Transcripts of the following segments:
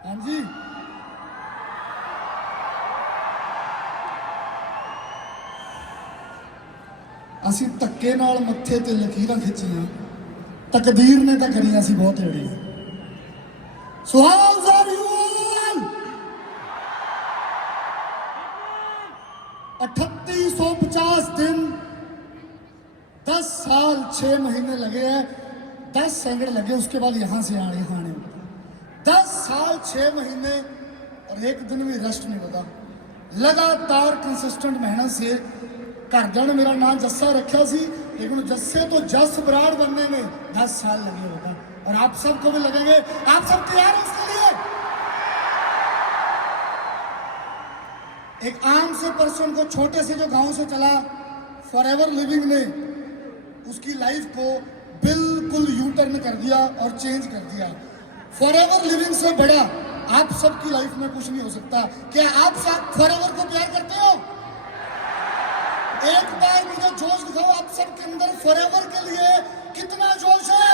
हाँ जी, ਅਸੀਂ ਧੱਕੇ ਨਾਲ ਮੱਥੇ ਤੇ ਲਕੀਰਾਂ ਖਿੱਚੀਆਂ, ਤਕਦੀਰ ਨੇ ਤਾਂ ਕਰੀਆਂ ਸੀ ਬਹੁਤ ਏੜੀਆਂ। So how's everyone? 3850 दिन, 10 साल 6 महीने लगे हैं, 10 सैकड़ लगे, उसके बाद यहाँ से आने 10 साल 6 महीने और एक दिन भी रेस्ट नहीं होता। लगातार कंसिस्टेंट मेहनत से घरदियों ने मेरा नाम जस्सा रखा सी, लेकिन जस्से तो जस बराड़ बनने में 10 साल लगे होगा, और आप सबको भी लगेंगे। आप सब तैयार हैं उसके लिए? एक आम से पर्सन को, छोटे से जो गांव से चला, फॉरएवर लिविंग ने उसकी लाइफ को बिल्कुल यू टर्न कर दिया और चेंज कर दिया। फॉरएवर लिविंग से बड़ा आप सबकी लाइफ में कुछ नहीं हो सकता। क्या आप सब फॉरएवर को प्यार करते हो? एक बार मुझे जोश दिखाओ, आप सबके अंदर फॉरएवर के लिए कितना जोश है?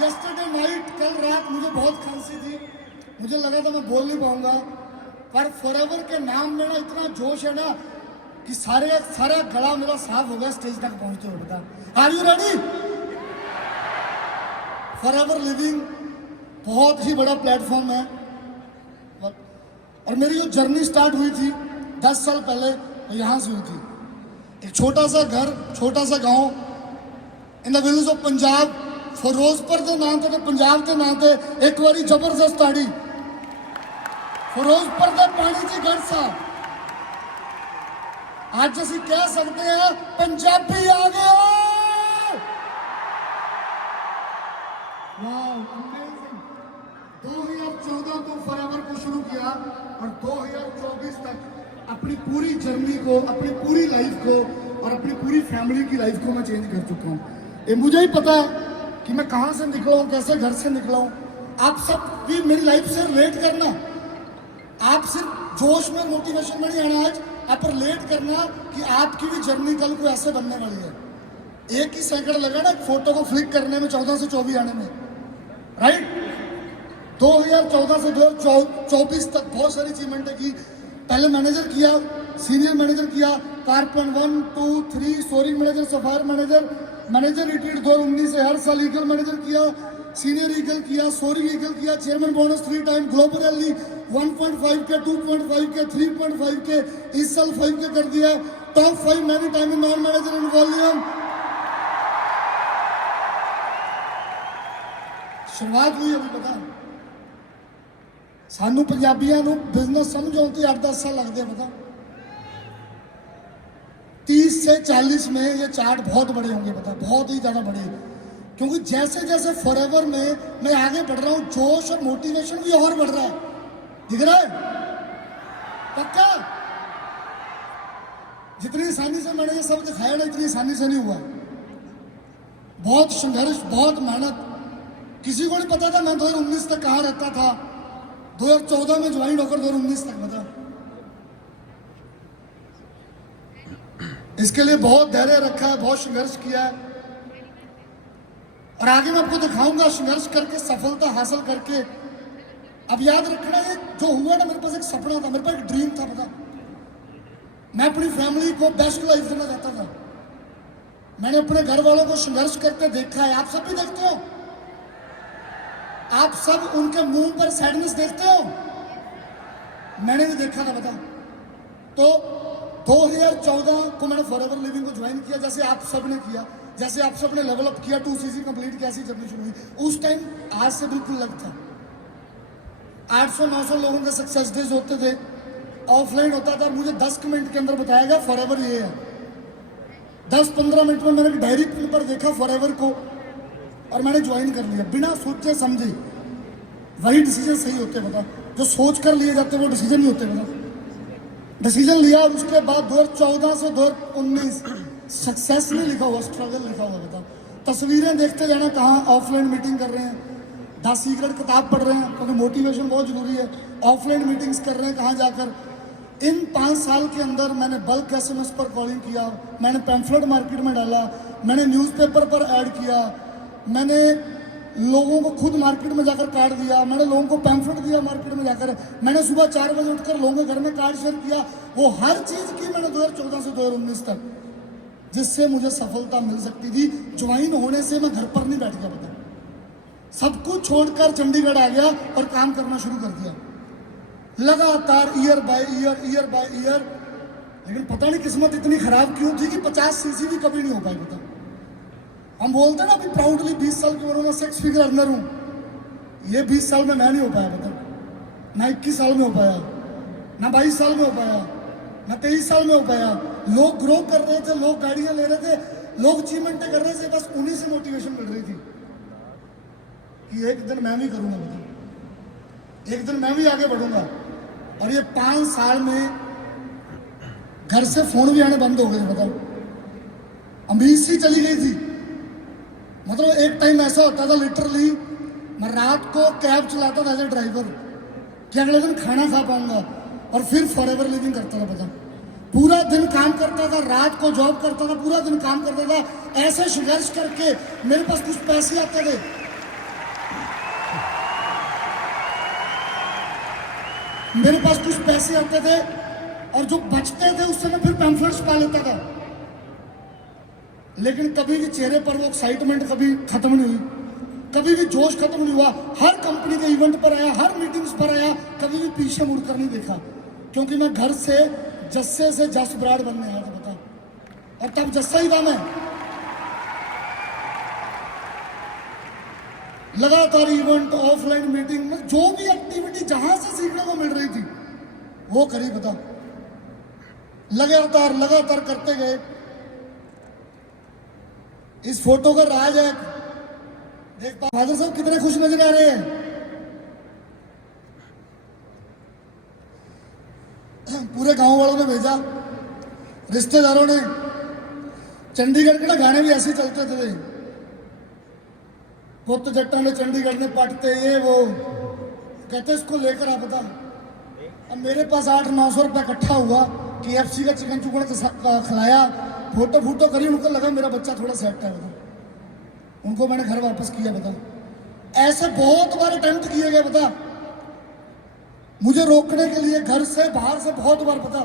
यस्टरडे नाइट, कल रात मुझे बहुत खांसी थी, मुझे लगा था मैं बोल नहीं पाऊंगा, पर फॉरएवर के नाम में ना इतना जोश है ना कि सारा गला मेरा साफ हो गया स्टेज तक पहुंचते हुए। बता, are you ready? Forever living बहुत ही बड़ा प्लेटफॉर्म है, और मेरी जो जर्नी स्टार्ट हुई थी 10 साल पहले, तो यहाँ से हुई थी। एक छोटा सा घर, छोटा सा गांव in the village of Punjab, Firozpur के नाम से, पंजाब के नाम से एक बारी जबरदस्त आड़ी फिरोजपुर के पानी की गढ़ साहब। आज असी कह सकते हैं पंजाबी आ गया। वाह, अमेजिंग। 2014 को फॉरएवर को शुरू किया और 2024 तक अपनी पूरी जर्नी को, अपनी पूरी लाइफ को और अपनी पूरी फैमिली की लाइफ को मैं चेंज कर चुका हूँ। ये मुझे ही पता है कि मैं कहाँ से निकला हूँ, कैसे घर से निकला हूँ। आप सब भी मेरी लाइफ से रिलेट करना, आप सिर्फ जोश में, मोटिवेशन में नहीं आना, आज आप रिलेट करना कि आपकी भी जर्नी कल को ऐसे बनने वाली है। एक ही सैकड़ लगा ना फोटो को फ्लिक करने में, 14 से 24 आने में, राइट? 2014 से 2024 तक बहुत सारी अचीवमेंट की। पहले मैनेजर किया, सीनियर मैनेजर किया, कारपेंट 1, 2, 3, soaring manager, sapphire manager, manager retreat 2019 से हर साल ईगल मैनेजर किया, सीनियर ईगल किया, सोरिंग ईगल किया, chairman bonus 3 time, global rally 1.5 K, 2.5 के, 3.5 के, इस साल 5 के कर दिया। Top 5 many time non manager in volume. शुरुआत हुई अभी, पता सानू पंजाबियों को बिजनेस समझो तो 8-10 साल लगते हैं। पता 30 से 40 में ये चार्ट बहुत बड़े होंगे, पता बहुत ही ज़्यादा बड़े, क्योंकि जैसे जैसे फॉरएवर में मैं आगे बढ़ रहा हूँ, जोश और मोटिवेशन भी और बढ़ रहा है। दिख रहा है? पक्का? जितनी आसानी से मैंने ये सब दिखाया ना, इतनी आसानी से नहीं हुआ। बहुत संघर्ष, बहुत मेहनत। किसी को नहीं पता था मैं 2019 तक कहाँ रहता था, 2014 में ज्वाइन होकर 2019 तक। बता, इसके लिए बहुत धैर्य रखा है, बहुत संघर्ष किया है, और आगे मैं आपको दिखाऊंगा संघर्ष करके, सफलता हासिल करके। अब याद रखना, ये जो हुआ ना, मेरे पास एक सपना था, मेरे पास एक ड्रीम था। पता, मैं अपनी फैमिली को बेस्ट लाइफ देना चाहता था। मैंने अपने घर वालों को संघर्ष करते देखा है, आप सब भी देखते हो, आप सब उनके मुंह पर सैडनेस देखते हो, मैंने भी देखा था। बता, तो 2014 को मैंने फॉरएवर लिविंग को ज्वाइन किया, जैसे आप सब ने किया, जैसे आप सब ने लेवल अप किया, 2cc कंप्लीट किया, ऐसी जर्नी शुरू हुई। उस टाइम आज से बिल्कुल अलग था। 800-900 लोगों के सक्सेस डेज होते थे, ऑफलाइन होता था। मुझे 10 मिनट के अंदर बताया गया फॉरएवर ये है। 10-15 मिनट में मैंने डायरी पर देखा फॉरएवर को, और मैंने ज्वाइन कर लिया बिना सोचे समझे। वही डिसीजन सही होते, बता, जो सोच कर लिए जाते वो डिसीजन नहीं होते। बता, डिसीजन लिया, और उसके बाद 2014 से 2019 सक्सेस नहीं लिखा हुआ, स्ट्रगल लिखा हुआ। बता, तस्वीरें देखते जाना, कहाँ ऑफलाइन मीटिंग कर रहे हैं, 10 सीक्रेट किताब पढ़ रहे हैं, क्योंकि मोटिवेशन बहुत जरूरी है, ऑफलाइन मीटिंग्स कर रहे हैं कहाँ जाकर। इन 5 साल के अंदर मैंने बल्क SMS पर कॉलिंग किया, मैंने पैम्फलेट मार्केट में डाला, मैंने न्यूज़पेपर पर ऐड किया, मैंने लोगों को खुद मार्केट में जाकर कार्ड दिया, मैंने लोगों को पैम्फलेट दिया मार्केट में जाकर, मैंने सुबह 4 बजे उठकर लोगों के घर में कार्ड शेयर किया। वो हर चीज़ की मैंने 2014 से 2019 तक, जिससे मुझे सफलता मिल सकती थी। ज्वाइन होने से मैं घर पर नहीं बैठ गया, पता, सब कुछ छोड़कर चंडीगढ़ आ गया और काम करना शुरू कर दिया लगातार, ईयर बाय ईयर। लेकिन पता नहीं किस्मत इतनी खराब क्यों थी कि 50 सीसी भी कभी नहीं हो पाई। पता, हम बोलते ना अभी प्राउडली 20 साल की उम्र में 6 फिगर अर्नर हूँ। ये 20 साल में मैं नहीं हो पाया, पता, ना 21 साल में हो पाया, ना 22 साल में हो पाया, ना 23 साल में हो पाया। लोग ग्रो कर रहे थे, लोग गाड़ियां ले रहे थे, लोग अचीवमेंटें कर रहे थे, बस उन्हीं से मोटिवेशन मिल रही थी कि एक दिन मैं भी करूंगा, पता, एक दिन मैं भी आगे बढ़ूंगा। और ये 5 साल में घर से फोन भी आने बंद हो गए, बताओ, अमीर सी चली गई थी। मतलब एक टाइम ऐसा होता था लिटरली मैं रात को कैब चलाता था एज ए ड्राइवर कि अगले दिन खाना खा पाऊंगा, और फिर फॉरएवर लिविंग करता था। पता, पूरा दिन काम करता था, रात को जॉब करता था, पूरा दिन काम करता था, ऐसे संघर्ष करके मेरे पास कुछ पैसे आते थे। मेरे पास कुछ पैसे आते थे और जो बचते थे उससे मैं फिर पैम्फलेट्स पा लेता था। लेकिन कभी भी चेहरे पर वो एक्साइटमेंट कभी खत्म नहीं हुई, कभी भी जोश खत्म नहीं हुआ। हर कंपनी के इवेंट पर आया, हर मीटिंग्स पर आया, कभी भी पीछे मुड़कर नहीं देखा, क्योंकि मैं घर से जस्से से जस ब्राड बनने आया था, बता, और तब जस्सा ही था मैं। लगातार इवेंट, ऑफलाइन मीटिंग, जो भी एक्टिविटी जहां से सीखने को मिल रही थी वो करी, बता, लगातार करते गए। इस फोटो का राज है, देख फादर साहब कितने खुश नजर आ रहे हैं। पूरे गांव वालों ने भेजा, रिश्तेदारों ने। चंडीगढ़ के ना गाने भी ऐसे चलते थे, पुत जट्टा ने चंडीगढ़ में पटते, ये वो कहते इसको लेकर आ। बता, अब मेरे पास 800-900 रुपया इकट्ठा हुआ, KFC का चिकन चुकन खिलाया, फोटो करी, उनको लगा मेरा बच्चा थोड़ा सेट है। बता, उनको मैंने घर वापस किया। बता, ऐसे बहुत बार अटेम्प्ट किए गए, बता, मुझे रोकने के लिए घर से बाहर से बहुत बार, पता,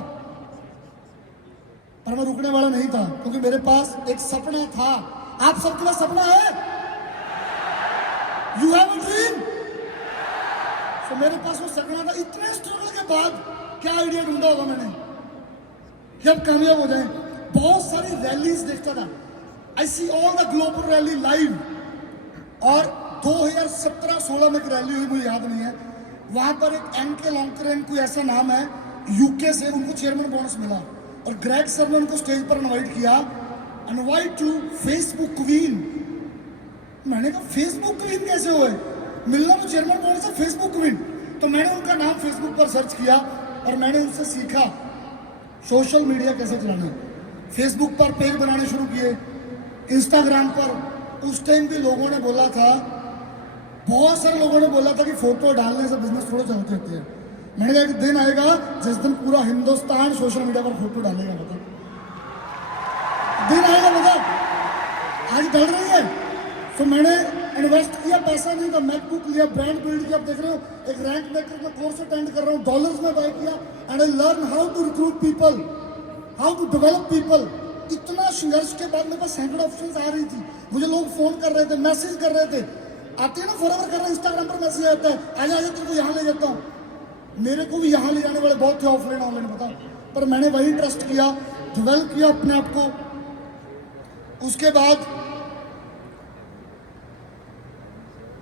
पर मैं रुकने वाला नहीं था, क्योंकि मेरे पास एक सपना था। आप सबके पास सपना है? You have a dream? तो मेरे पास वो सपना था। इतने स्ट्रगल के बाद क्या आइडिया ढूंढा होगा मैंने कि अब कामयाब हो जाए। बहुत सारी रैलीज देखता था, I see all the global rally live. और 2017-16 में एक रैली हुई, मुझे याद नहीं है, वहां पर एक एनके लॉन्करेन कोई ऐसा नाम है, यूके से, उनको चेयरमैन बोनस मिला, और ग्रेग सर ने उनको स्टेज पर इनवाइट किया, इनवाइट टू फेसबुक क्वीन। मैंने कहा फेसबुक क्वीन कैसे हुए, मिलना तो चेयरमैन बोनस है, फेसबुक क्वीन। तो मैंने उनका नाम फेसबुक पर सर्च किया और मैंने उनसे सीखा सोशल मीडिया कैसे चलाना है। फेसबुक पर पेज बनाने शुरू किए, इंस्टाग्राम पर। उस टाइम भी लोगों ने बोला था, बहुत सारे लोगों ने बोला था कि फोटो डालने से बिजनेस थोड़े चलते होते हैं। मैंने कहा एक दिन आएगा जिस दिन पूरा हिंदुस्तान सोशल मीडिया पर फोटो डालेगा। बता, दिन आएगा, बता, आज डल रही है। तो मैंने इन्वेस्ट किया, पैसा नहीं था, मैकबुक लिया, ब्रांड बिल्ड किया। आप देख रहे हो, एक रैंक मेकर का कोर्स अटेंड कर रहा हूँ, डॉलर्स में बाय किया, and I learn how to recruit people, how to develop people. इतना संघर्ष के बाद मेरे पास सैकड़ों ऑप्शंस आ रही थी, मुझे लोग फोन कर रहे थे, मैसेज कर रहे थे, आते हैं ना फॉरवर्ड कर रहे हैं, इंस्टाग्राम पर मैसेज आता है, आजा तेरे को यहाँ ले जाता हूँ। मेरे को भी यहाँ ले जाने वाले बहुत थे, ऑफलाइन ऑनलाइन, बता, पर मैंने वही ट्रस्ट किया, डेवलप किया अपने आप को। उसके बाद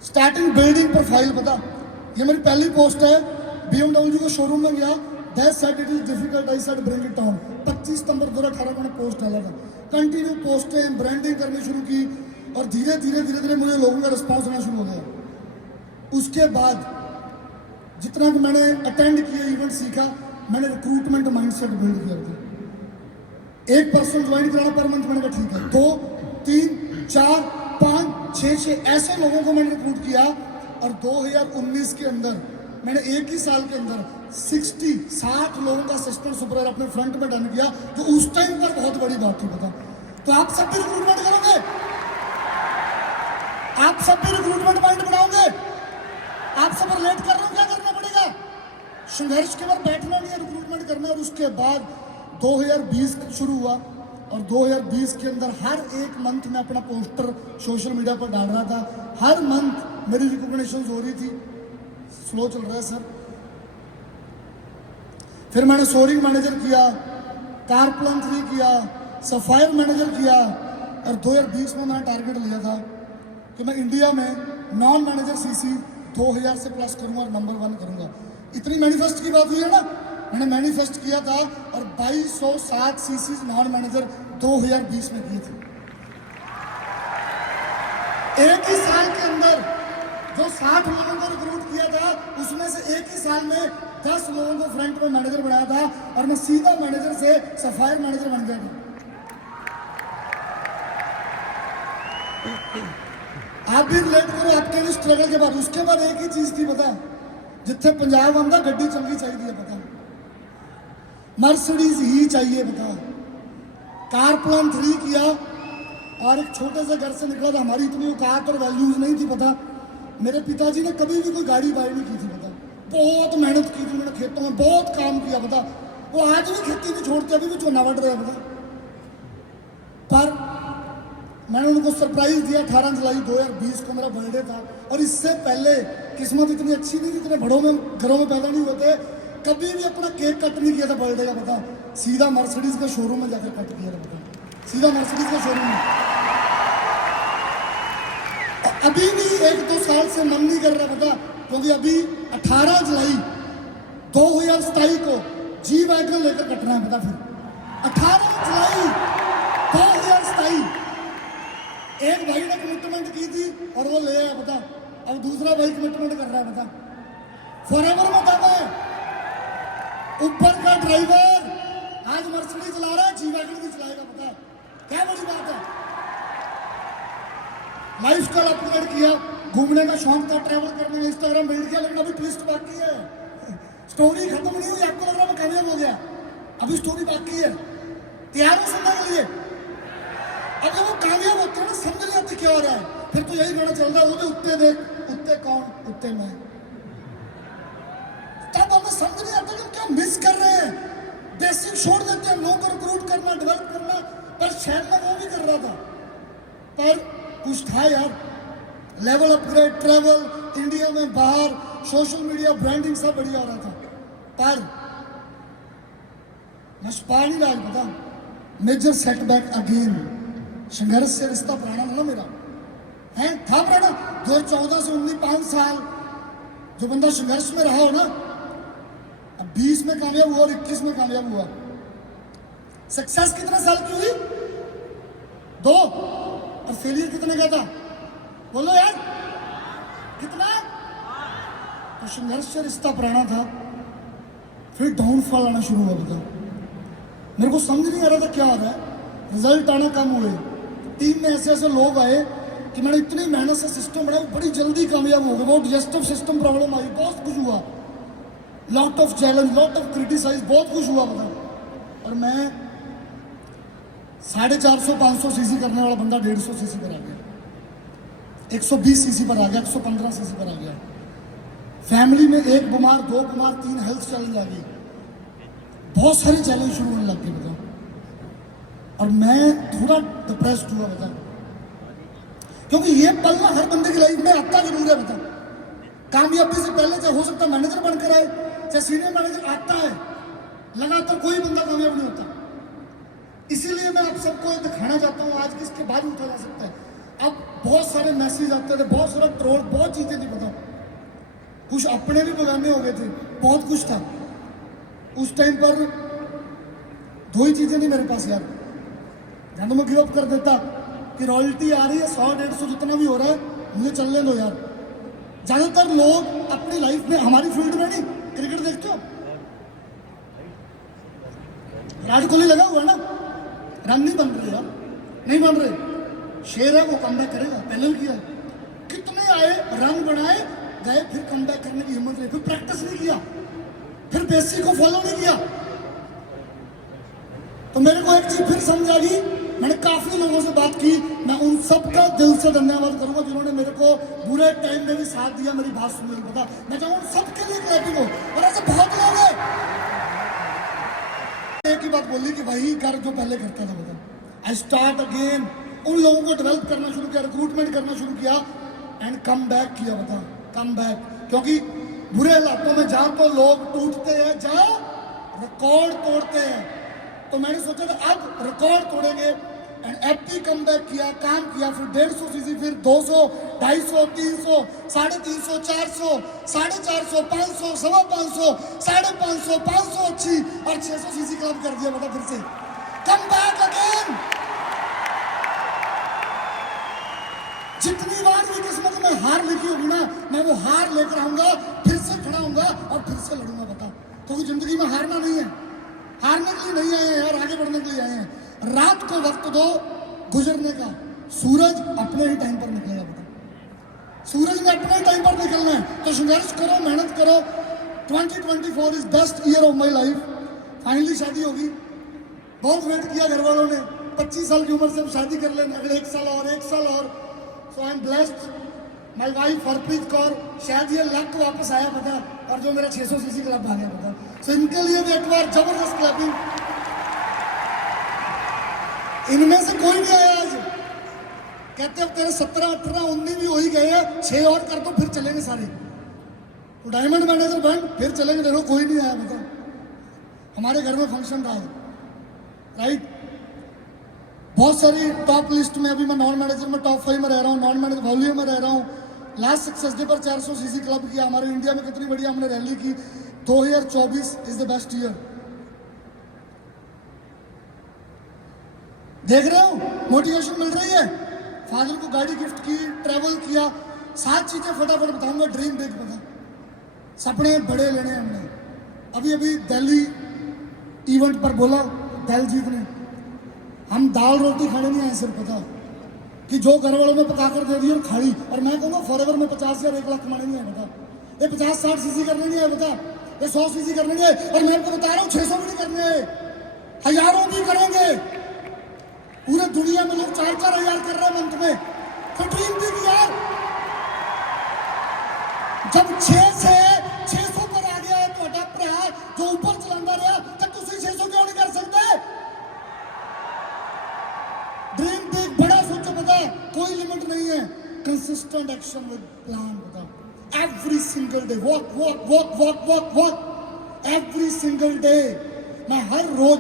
स्टार्टिंग बिल्डिंग प्रोफाइल। बता, ये मेरी पहली पोस्ट है, BMW को शोरूम में गया, that said it is difficult, I said bring it down. 25 सितंबर 2018 मैंने पोस्ट डाला था। कंटिन्यू पोस्टें, ब्रांडिंग करनी शुरू की, और धीरे धीरे मुझे लोगों का रिस्पॉन्स आना शुरू हो गया। उसके बाद जितना भी मैंने अटेंड किया, इवेंट सीखा, मैंने रिक्रूटमेंट माइंडसेट बिल्ड किया था। 1 पर्सन ज्वाइन कराना पर मंथ, मैंने कहा ठीक है, 2, 3, 4, 5, 6 ऐसे लोगों को मैंने रिक्रूट किया। और 2019 के अंदर मैंने एक ही साल के अंदर 60 लोगों का असिस्टेंट सुपरवाइजर अपने फ्रंट में डन किया, जो उस टाइम पर बहुत बड़ी बात थी। बता, तो आप सब भी रिक्रूटमेंट करोगे? आप सब भी रिक्रूटमेंट माइंड बनाओगे? आप सब रिलेट कर रहे हो? क्या करना पड़ेगा? संघर्ष के बाद बैठना नहीं है, रिक्रूटमेंट करना। और उसके बाद 2020 शुरू हुआ और 2020 के अंदर हर एक मंथ में अपना पोस्टर सोशल मीडिया पर डाल रहा था। हर मंथ मेरी रिकॉग्निशन हो रही थी। स्लो चल रहा है सर। फिर मैंने सोरिंग मैनेजर किया, कारप्लान 3 किया, सफायर मैनेजर किया और 2020 में मैंने टारगेट लिया था कि मैं इंडिया में नॉन मैनेजर सीसी 2000 से प्लस करूंगा और नंबर 1 करूंगा। इतनी मैनिफेस्ट की बात हुई है ना, मैंने मैनिफेस्ट किया था और 2207 सीसी नॉन मैनेजर 2020 में किए थे। एक ही साल के अंदर जो 60 लोगों को रिक्रूट किया था, उसमें से एक ही साल में 10 लोगों को फ्रंट में मैनेजर बनाया था और मैं सीधा मैनेजर से सफायर मैनेजर बन गया था। आप भी रिलेट करो आपके भी स्ट्रगल के बाद। उसके बाद एक ही चीज थी, पता जिथे पंजाब आंदा गड्डी चंगी चाहिए, पता मर्सिडीज ही चाहिए, पता कारप्लान 3 किया और एक छोटे से घर से निकला था। हमारी इतनी औकात और वैल्यूज नहीं थी, पता मेरे पिताजी ने कभी भी कोई गाड़ी बाय नहीं की थी, पता बहुत मेहनत की थी उन्होंने, खेतों में बहुत काम किया, पता वो आज भी खेती नहीं छोड़ते, अभी भी चोना बढ़ रहा है, पता। पर मैंने उनको सरप्राइज दिया। 18 जुलाई 2020 को मेरा बर्थडे था और इससे पहले किस्मत इतनी अच्छी नहीं थी, इतने बड़ों में घरों में पैदा नहीं हुए थे, कभी भी अपना केक कट नहीं किया था बर्थडे का, पता सीधा मर्सिडीज का शोरूम में जाकर कट किया था, पता सीधा मर्सिडीज का शोरूम में। अभी भी 1-2 साल से मन नहीं कर रहा, पता क्योंकि अभी 18 जुलाई 2027 को जी वैगन लेकर कटना है, पता फिर 18 जुलाई 2027 एक भाई ने कमिटमेंट की थी और वो ले आया, पता अब दूसरा भाई कमिटमेंट कर रहा है, पता फॉरएवर में था मैं ऊपर का ड्राइवर, आज मर्सिडीज चला रहा है, जी वैगन भी चलाएगा, पता क्या बड़ी बात है। लाइफस्टाइल अपग्रेड किया, घूमने का शौक था, ट्रैवल करने का, इंस्टाग्राम बिल्ड किया, लेकिन अभी ट्विस्ट बाकी है। स्टोरी खत्म नहीं हुई, आपको लग रहा मैं कामयाब हो गया, अभी स्टोरी बाकी है। तैयार हो सुनने के लिए? अब जब वो कामयाब होते हैं ना, समझ नहीं आती क्या हो रहा है, फिर तो यही गाना चल रहा है, वो उत्ते देख, उत्ते कौन, उत्ते मैं। तब हमें समझ नहीं आता कि क्या मिस कर रहे हैं। बेसिक छोड़ देते हैं, लोगों को रिक्रूट करना, डेवलप करना, पर शायद मैं वो भी कर रहा था, पर कुछ था यार, लेवल अपग्रेड, ट्रैवल, इंडिया में बाहर, सोशल मीडिया, ब्रांडिंग सब बढ़िया हो रहा था, पर मैं पा नहीं रहा, पता मेजर सेटबैक अगेन। संघर्ष से रिश्ता पुराना ना मेरा है, था पुराना 2014 से 19 5 साल जो बंदा संघर्ष में रहा हो ना, अब 20 में कामयाब हुआ और 21 में कामयाब हुआ। सक्सेस कितने साल की हुई? 2। और फेलियर कितने का था? बोलो यार कितना? तो संघर्ष से रिश्ता पुराना था, फिर डाउनफॉल आना शुरू हुआ, बता मेरे को समझ नहीं आ रहा था क्या हो रहा है। रिजल्ट आना कम हुए, टीम में ऐसे ऐसे लोग आए कि मैंने इतनी मेहनत से सिस्टम बनाया, बड़ी जल्दी कामयाब हो गए। बहुत डिजेस्टिव सिस्टम प्रॉब्लम आई, बहुत कुछ हुआ, lot of challenge, lot of criticise, बहुत कुछ हुआ, बता। और मैं 450-500 सीसी करने वाला बंदा 150 सीसी पर आ गया, 120 सीसी पर आ गया, 115 सीसी पर आ गया। फैमिली में 1 बीमार, 2 बीमार, 3 हेल्थ चैलेंज आ गई, बहुत सारे चैलेंज शुरू होने लग गए, बता। और मैं थोड़ा डिप्रेस्ड हुआ, बता क्योंकि ये पल ना हर बंदे की लाइफ में आता जरूर है, बता कामयाबी से पहले चाहे हो सकता है मैनेजर बनकर आए, चाहे सीनियर मैनेजर आता है, लगातार कोई बंदा कामयाब नहीं होता। इसीलिए मैं आप सबको दिखाना चाहता हूँ आज किसके बाद उठा जा सकता है। अब बहुत सारे मैसेज आते थे, बहुत सारा ट्रोल, बहुत चीजें थी, पता कुछ अपने भी बगाने हो गए थे, बहुत कुछ था। उस टाइम पर 2 ही चीजें नहीं मेरे पास यार, या तो मैं गिव अप कर देता कि रॉयल्टी आ रही है 100-150 जितना भी हो रहा है, मुझे चलने दो यार। ज्यादातर लोग अपनी लाइफ में, हमारी फील्ड में नहीं, क्रिकेट देखते हो, विराट कोहली लगा हुआ ना, रन नहीं बन रहे यार, नहीं बन रहे, शेर है वो कमबैक करेगा, पैनल किया, कितने आए, रन बनाए, गए, फिर कमबैक करने की हिम्मत नहीं, फिर प्रैक्टिस नहीं किया, फिर बेसिक को फॉलो नहीं किया। तो मेरे को एक चीज फिर समझ आ गई, मैंने काफ़ी लोगों से बात की, मैं उन सबका दिल से धन्यवाद करूंगा जिन्होंने मेरे को बुरे टाइम में भी साथ दिया, मेरी बात सुन पता। मैं चाहूँ उन सबके लिए क्लैपिंग हो, और ऐसे बहुत लोग हैं। एक ही बात बोली कि वही कर जो पहले करता था, बता आई स्टार्ट अगेन। उन लोगों को डेवलप करना शुरू किया, रिक्रूटमेंट करना शुरू किया एंड कम बैक किया, बता कम बैक। क्योंकि बुरे हालातों में जहाँ तो लोग टूटते हैं, जहाँ रिकॉर्ड तोड़ते हैं, तो मैंने सोचा था अब रिकॉर्ड तोड़ेंगे एंड एपी कम बैक किया, काम किया। फिर 150 सीसी, फिर 200, 250, 300, 350, 400, 450, 500, 550, 550, 500 अच्छी और 600 सीसी क्लब कर दिया, मतलब फिर से कम बैक अगेन। जितनी बार भी किस्मत में हार लिखी होगी ना, मैं वो हार लेकर आऊंगा, फिर से खड़ा होऊंगा और फिर से लड़ूंगा, बता। क्योंकि जिंदगी में हारना नहीं है, हारने के लिए नहीं आए हैं यार, आगे बढ़ने के लिए आए हैं। रात को वक्त दो गुजरने का, सूरज अपने ही टाइम पर निकलेगा, बता। सूरज ने अपने ही टाइम पर निकलना है, तो संघर्ष करो, मेहनत करो। 2024 is best year of my life. Finally शादी होगी, बहुत वेट किया घर वालों ने, 25 साल की उम्र से हम शादी कर लेना, अगले 1 साल और 1 साल और। So I am blessed, my wife Harpreet Kaur. शायद ये लक वापस आया, पता, और जो मेरा 600 सीसी क्लब आ गया, पता। सो इनके लिए भी एक बार जबरदस्त क्लैपिंग। इनमें से कोई नहीं आया आज, कहते अब तेरे 17, 18, 19 भी हो ही गए हैं, 6 और कर दो फिर चलेंगे सारे, तो डायमंड मैनेजर बन फिर चलेंगे। देखो कोई नहीं आया, बताओ। हमारे घर में फंक्शन था, राइट, बहुत सारी टॉप लिस्ट में, अभी मैं नॉन मैनेजर में टॉप 5 में रह रहा हूँ, नॉन मैनेजर वॉल्यूम में रह रहा हूँ। लास्ट सक्सेस डे पर 400 सीसी क्लब किया। हमारे इंडिया में कितनी बढ़िया हमने रैली की। 2024 इज द बेस्ट ईयर। देख रहे हो, मोटिवेशन मिल रही है। फादर को गाड़ी गिफ्ट की, ट्रैवल किया, 7 चीजें फटाफट बताऊंगा। ड्रीम बिग, बता, सपने बड़े लेने हमने। अभी अभी दिल्ली इवेंट पर बोला दिलजीत ने, हम दाल रोटी खाने नहीं आए, सिर्फ पता कि जो घर वालों में पका कर दे दी और खाई। और मैं कहूँगा फॉरएवर में 50 या 1 लाख कमाने नहीं आए, बता। ये 50-60 सीसी करने नहीं आए, बता। ये 100 सीसी करने नहीं आए। और मैं आपको बता रहा हूँ 600 भी नहीं करने, हजारों भी करेंगे। पूरे दुनिया में लोग 4-4 हजार कर रहे हैं मंथ में। तो ड्रीम बिग यार, जब 6 से 600 पर आ गया है तो अटैक रहा, जो ऊपर चलाता रहा, तब तुम 600 क्यों नहीं कर सकते? ड्रीम बिग, बड़ा सोचो, पता, कोई लिमिट नहीं है। कंसिस्टेंट एक्शन विद प्लान, पता। Every single day work work work work work work, every single day. मैं हर रोज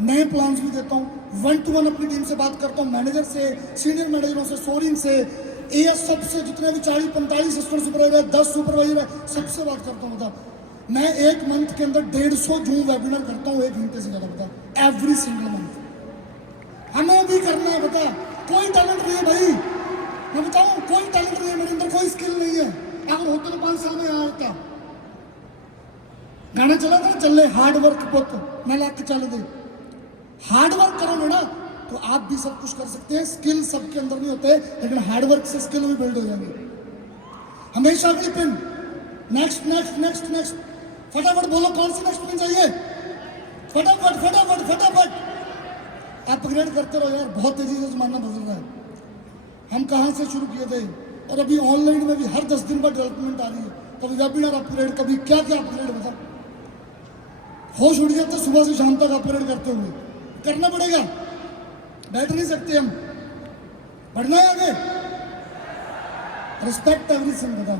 नए प्लान्स भी देता हूँ। 1-to-1 अपनी टीम से बात करता हूँ, मैनेजर से, सीनियर मैनेजरों से, सोरिन से, एएस सबसे, जितने भी 40-45 असिस्टेंट सुपरवाइजर, 10 सुपरवाइजर है, सबसे बात करता हूँ, बता। मैं एक मंथ के अंदर 150 जूम वेबिनार करता हूँ, 1 घंटे से ज़्यादा, बता, एवरी सिंगल मंथ। हमें भी करना है, बता। कोई टैलेंट नहीं है भाई, मैं बताऊं, कोई टैलेंट नहीं है मेरे अंदर, कोई स्किल नहीं है। अगर होता तो 5 साल में यहाँ होता। गाना चला था, चले हार्ड वर्क पुत मैं लाके चल दे। हार्ड वर्क करोगे ना तो आप भी सब कुछ कर सकते हैं। स्किल सबके अंदर नहीं होते, लेकिन हार्ड वर्क से स्किल भी बिल्ड हो जाएंगे। हमेशा अगली pin, next next next next, फटाफट बोलो कौन सी नेक्स्ट पिन चाहिए, फटाफट फटाफट फटाफट अपग्रेड करते रहो यार। बहुत तेजी से जमाना बदल रहा है। हम कहाँ से शुरू किए थे, और अभी ऑनलाइन में भी हर 10 दिन बाद डेवलपमेंट आ रही है। कभी वेबिनार अपग्रेड, कभी क्या क्या अपग्रेड, बता। होश उड़ जाता सुबह से शाम तक अपग्रेड करते हुए। करना पड़ेगा, बैठ नहीं सकते हम, बढ़ना है आगे। रिस्पेक्ट एवरीथिंग, बता।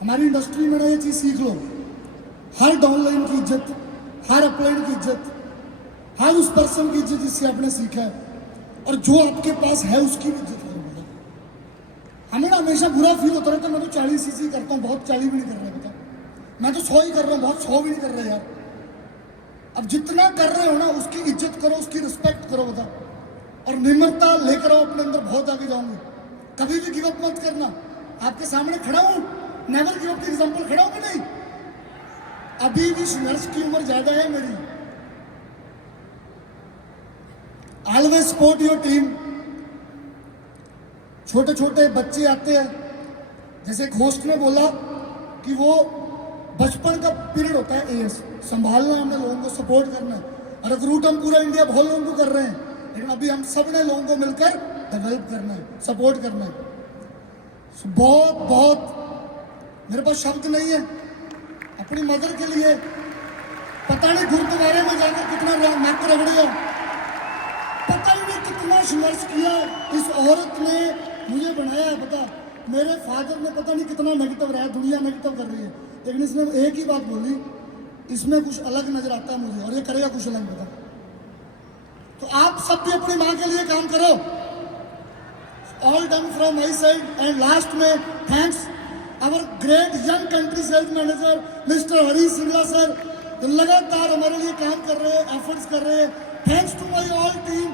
हमारी इंडस्ट्री में ना ये चीज सीख लो, हर डाउनलाइन की इज्जत, हर अपलाइन की इज्जत, हर उस पर्सन की इज्जत जिससे आपने सीखा है, और जो आपके पास है उसकी भी इज्जत करो, बता। हमें ना हमेशा बुरा फील होता रहता है, मैं तो 40 सीसी करता हूँ, बहुत 40 भी नहीं कर रहा, बता। मैं तो 100 ही कर रहा हूँ, बहुत 100 भी नहीं कर रहा यार। अब जितना कर रहे हो ना उसकी इज्जत करो, उसकी रिस्पेक्ट करो, बता। और निम्रता लेकर आओ अपने अंदर, बहुत आगे जाओगे। कभी भी गिव अप मत करना। आपके सामने खड़ा हूं, नेवर गिव अप की एग्जांपल खड़ा हूं कि नहीं। अभी भी संघर्ष की उम्र ज्यादा है मेरी। Always support your team. छोटे छोटे बच्चे आते हैं, जैसे एक होस्ट ने बोला कि वो बचपन का पीरियड होता है एएस, संभालना है हमने, लोगों को सपोर्ट करना है। और रिक्रूट हम पूरा इंडिया बहुत लोगों को कर रहे हैं, लेकिन अभी हम सब ने लोगों को मिलकर डेवलप करना है, सपोर्ट करना है। बहुत बहुत मेरे पास शब्द नहीं है अपनी मदर के लिए। पता नहीं गुरुद्वारे में जाकर कितना नक रगड़िया, पता ही नहीं कितना संघर्ष किया। इस औरत ने मुझे बनाया है, पता मेरे फादर ने पता नहीं कितना नेगेटिव रहा, दुनिया नेगेटिव कर रही है, लेकिन इसने एक ही बात बोली, इसमें कुछ अलग नजर आता है मुझे और ये करेगा कुछ अलग। पता तो आप सब भी अपनी माँ के लिए काम करो। All done from my side. And last में thanks our great young country sales manager mister Harish Singla sir, जो लगातार हमारे लिए काम कर रहे हैं, एफर्ट्स कर रहे हैं। Thanks to my all team,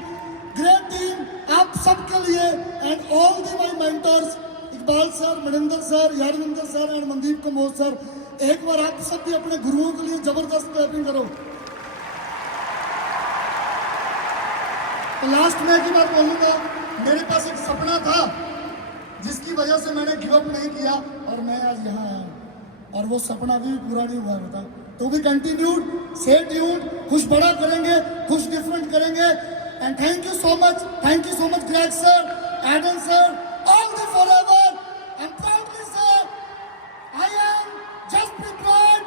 great team, आप सबके लिए। And all the my mentors Iqbal sir, Maninder sir, Yarvinder sir and Mandeep Kamboj sir. एक बार आप सब भी अपने गुरुओं के लिए जबरदस्त क्लैपिंग करो। तो लास्ट में एक ही बात बोलूंगा, मेरे पास एक सपना था जिसकी वजह से मैंने गिव अप नहीं किया और मैं आज यहाँ आया हूँ, और वो सपना भी पूरा नहीं हुआ। बता तो भी कंटिन्यूड, स्टे ट्यून्ड, कुछ बड़ा करेंगे, कुछ डिफरेंट करेंगे। And thank you so much Greg sir, Aidan sir, all the forever. And proudly sir, I am Jaspreet Raj,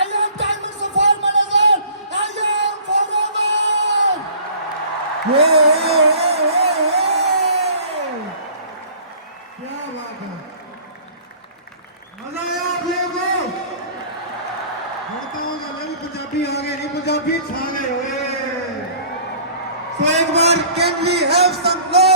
I am diamond sapphire manager, I am forever. क्या बात है, मजा आया आप लोगों को? बढ़ता होगा नहीं, पंजाबी आ गए, नहीं पंजाबी छा गए। So एक बार can we have some love?